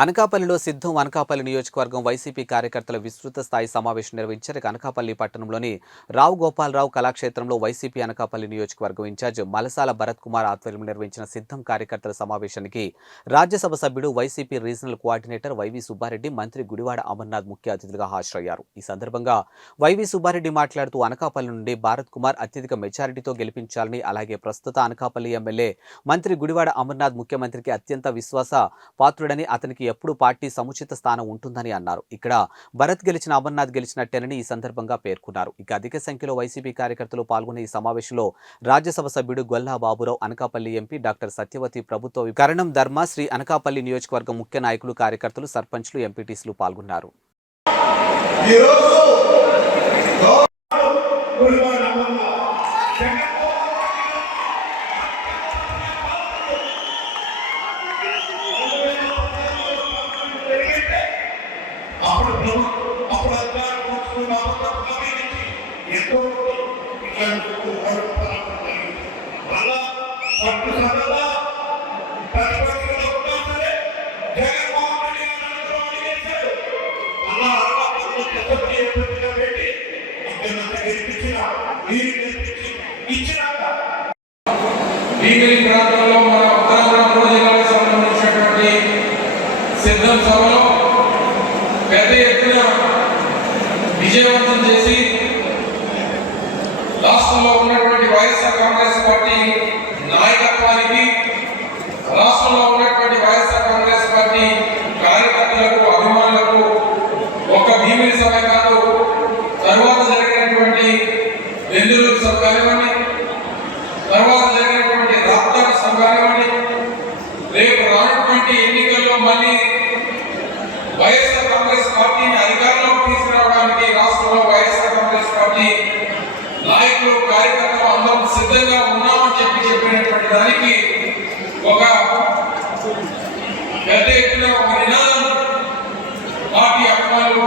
అనకాపల్లిలో సిద్ధం అనకాపల్లి నియోజకవర్గం వైసీపీ కార్యకర్తల విస్తృత స్థాయి సమావేశం నిర్వహించారు. అనకాపల్లి పట్టణంలోని రావు గోపాలరావు కళాక్షేత్రంలో వైసీపీ అనకాపల్లి నియోజకవర్గం ఇన్ఛార్జ్ మలసాల భరత్ కుమార్ ఆధ్వర్యంలో నిర్వహించిన సిద్ధం కార్యకర్తల సమావేశానికి రాజ్యసభ సభ్యుడు YCP regional coordinator YV Subba Reddy మంత్రి గుడివాడ అమర్నాథ్ ముఖ్య అతిథులుగా హాజరయ్యారు. ఈ సందర్భంగా వైవి సుబ్బారెడ్డి మాట్లాడుతూ అనకాపల్లి నుండి భారత్ కుమార్ అత్యధిక మెజారిటీతో గెలిపించాలని అలాగే ప్రస్తుత అనకాపల్లి ఎమ్మెల్యే మంత్రి గుడివాడ అమర్నాథ్ ముఖ్యమంత్రికి అత్యంత విశ్వాస పాత్రుడని అతనికి ఎప్పుడు పార్టీ సముచిత స్థానం ఉంటుందని అన్నారు. ఇక్కడ భరత్ గెలిచిన అమర్నాథ్ గెలిచినట్టేనని ఈ సందర్భంగా పేర్కొన్నారు. ఇక అధిక సంఖ్యలో వైసీపీ కార్యకర్తలు పాల్గొన్న ఈ సమావేశంలో రాజ్యసభ సభ్యుడు గొల్లా బాబురావు అనకాపల్లి ఎంపీ డాక్టర్ సత్యవతి ప్రభుత్వ కరణం ధర్మ శ్రీ అనకాపల్లి నియోజకవర్గం ముఖ్య నాయకులు కార్యకర్తలు సర్పంచ్లు ఎంపీటీసీలు పాల్గొన్నారు. ఎంతో ఇట్లాంటి వాడు పట్టు ఉన్నా సరే జగన్మోహన్ రెడ్డి గారు పెట్టి గెలిపించిన గెలిపించి ఇచ్చినాక. ప్రాంతంలో మన ఉత్తరాంధ్ర సంబంధించినటువంటి సిద్ధం సభలో పెద్ద ఎత్తున విజయవంతం చేసి రాష్ట్రంలో ఉన్నటువంటి వైఎస్ఆర్ కాంగ్రెస్ పార్టీ సిద్ధంగా ఉన్నామని చెప్పి చెప్పినటువంటి దానికి ఒక పెద్ద ఎత్తున ఒక నినాదం పార్టీ అభిమానులు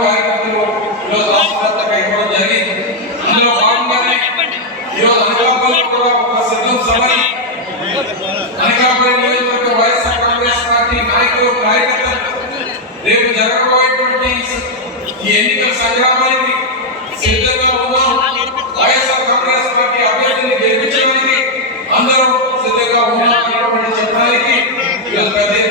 కార్యకర్తలు రేపు జరగబోయేటువంటి ఈ ఎన్నికల సంగ్రామానికి సిద్ధంగా ಇವತ್ತು ಪ್ರತಿ